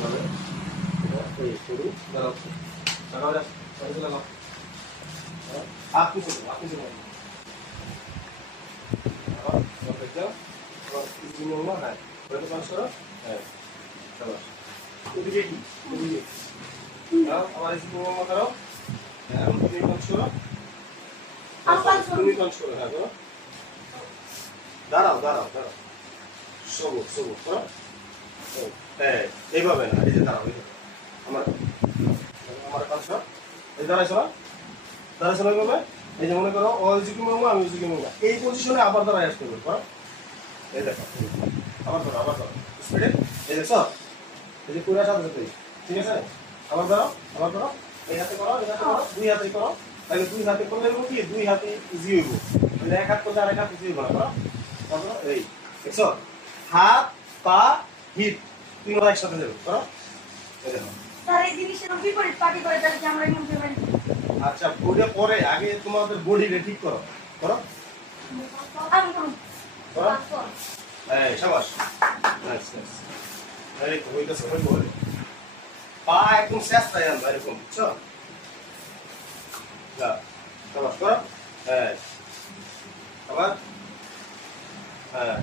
এইভাবে এই শুরু দাঁড়াও দাঁড়াও যা চলে লাগাও আপনি চলুন দেখো হ্যাঁ ওটা পাস করো হ্যাঁ চলো ওদিকে কি ওদিকে আমার এই মোমো করো হ্যাঁ তুমি পাস করো তুমি পাস করো হ্যাঁ করো দাঁড়াও সবুজ করো হ্যাঁ এইভাবে না এই যে দাঁড়াও আমার পাস করো এই দাঁড়াইছো এইভাবে এই যে মনে করো ও জিকি মোমো আমি জিকি মোমো এই পজিশনে আবার দাঁড়াই আসতে হবে করো এই দেখো আবার ধরো স্পিডে এই দেখছো এই যে পুরো সাথে ঠিক আছে আবার ধরো এই হাতে করো দুই হাতে করো তাহলে দুই হাতে করলে কি দুই হাতে ইজি হইব মানে এক হাত করলে আরেক হাত ইজি হইব না করো এই দেখছো হাত পা হিপ তিনটা একসাথে দেব করো এই দেখো স্যার এই জিনিসের বিপরীত পার্টি করে তাহলে আমরা নিতে পারি আচ্ছা বডি পরে আগে তোমাদের বডিকে ঠিক করো আমি করব করো এই শাবাশ নাইস এই তো হইতাছে হইব পা একদম শেষ তাই আনবা এরকম বুঝছো যা শাবাশ করো এই আবার হ্যাঁ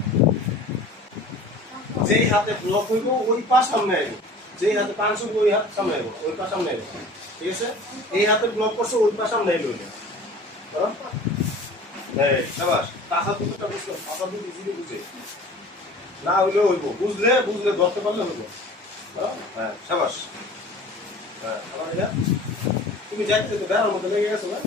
যেই হাতে ব্লক হইব ওই পা সামনে আইব যেই হাতে পাঁচ হইব ওই হাত সামনে আইব ওই পা সামনে আইব ঠিক আছে এই হাতে ব্লক করছো ওই পা সামনে আইব করো এই শাবাশ টাকা দুটোটা বুঝছো টাকা দুটো ইজিলি বুঝে না হইলে হইব বুঝলে ধরতে পারলে হইব হ্যাঁ শাবাশ হ্যাঁ আবার এটা তুমি যাইতে তো বেড়ার মধ্যে লেগে গেছো না